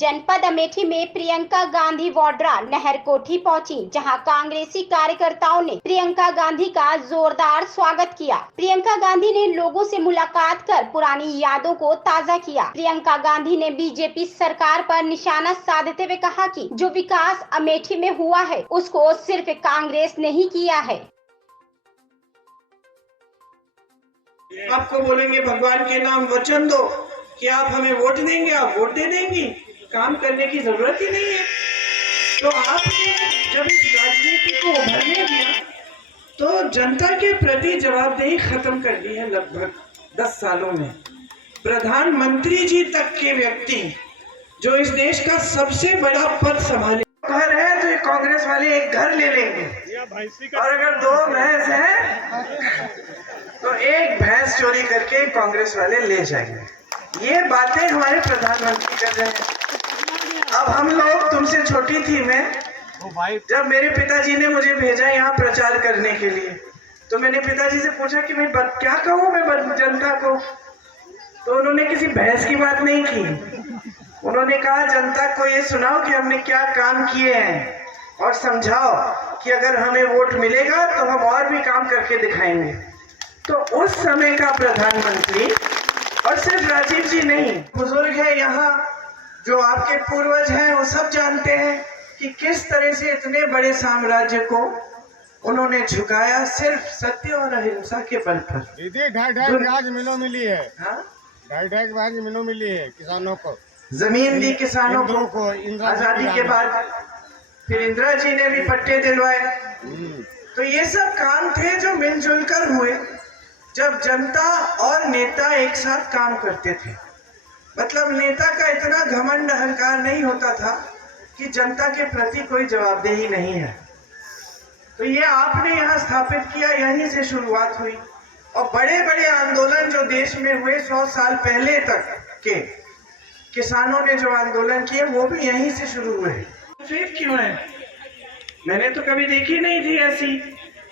जनपद अमेठी में प्रियंका गांधी वाड्रा नहर कोठी पहुंची, जहां कांग्रेसी कार्यकर्ताओं ने प्रियंका गांधी का जोरदार स्वागत किया। प्रियंका गांधी ने लोगों से मुलाकात कर पुरानी यादों को ताज़ा किया। प्रियंका गांधी ने बीजेपी सरकार पर निशाना साधते हुए कहा कि जो विकास अमेठी में हुआ है उसको सिर्फ कांग्रेस ने ही किया है। आपको बोलेंगे भगवान के नाम वचन दो कि आप हमें वोट देंगे, आप वोट दे देंगी, काम करने की जरूरत ही नहीं है। तो आपने जब इस राजनीति को उभरने दिया तो जनता के प्रति जवाबदेही खत्म कर दी है। लगभग 10 सालों में प्रधानमंत्री जी तक के व्यक्ति जो इस देश का सबसे बड़ा पद संभाले, घर है तो ये कांग्रेस वाले एक घर ले लेंगे, और अगर 2 भैंस है तो एक भैंस चोरी करके कांग्रेस वाले ले जाएंगे। ये बातें हमारे प्रधानमंत्री कर रहे हैं। अब हम लोग, तुमसे छोटी थी मैं, जब मेरे पिताजी ने मुझे भेजा यहाँ प्रचार करने के लिए, तो मैंने पिताजी से पूछा कि मैं क्या कहूँ मैं जनता को, तो उन्होंने किसी भैंस की बात नहीं की। उन्होंने कहा जनता को ये सुनाओ कि हमने क्या काम किए हैं और समझाओ कि अगर हमें वोट मिलेगा तो हम और भी काम करके दिखाएंगे। तो उस समय का प्रधानमंत्री, और सिर्फ राजीव जी नहीं, बुजुर्ग है यहाँ जो आपके पूर्वज हैं, वो सब जानते हैं कि किस तरह से इतने बड़े साम्राज्य को उन्होंने झुकाया सिर्फ सत्य और अहिंसा के बल पर। दीदी 2.5 ब्याज मिलो मिली है। हाँ, 2.5 ब्याज मिलो मिली है किसानों को, जमीन दी किसानों को आजादी के बाद, फिर इंदिरा जी ने भी पट्टे दिलवाए। तो ये सब काम थे जो मिलजुल कर हुए जब जनता और नेता एक साथ काम करते थे। मतलब नेता का इतना घमंड अहंकार नहीं होता था कि जनता के प्रति कोई जवाबदेही नहीं है। तो ये आपने यहाँ स्थापित किया, यहीं से शुरुआत हुई। और बड़े बड़े आंदोलन जो देश में हुए 100 साल पहले तक के, किसानों ने जो आंदोलन किए वो भी यहीं से शुरू हुए। सफेद क्यों है? मैंने तो कभी देखी नहीं थी ऐसी।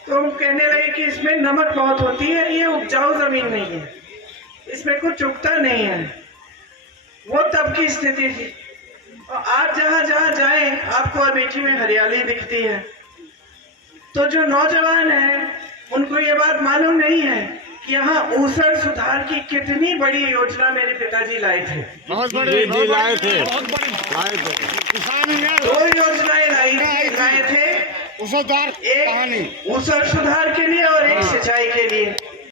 तो हम कहने लगे कि इसमें नमक बहुत होती है, ये उपजाऊ जमीन नहीं है, इसमें कुछ उगता नहीं है। वो तब की स्थिति थी। और आज जहां जहां जाएं आपको अमेठी में हरियाली दिखती है। तो जो नौजवान हैं उनको ये बात मालूम नहीं है कि यहाँ ऊसर सुधार की कितनी बड़ी योजना मेरे पिताजी लाए थे। बहुत बड़ी लाए थे। 2 योजनाएं लाए थे, उसदार एक ऊसर सुधार के लिए और एक सिंचाई के लिए।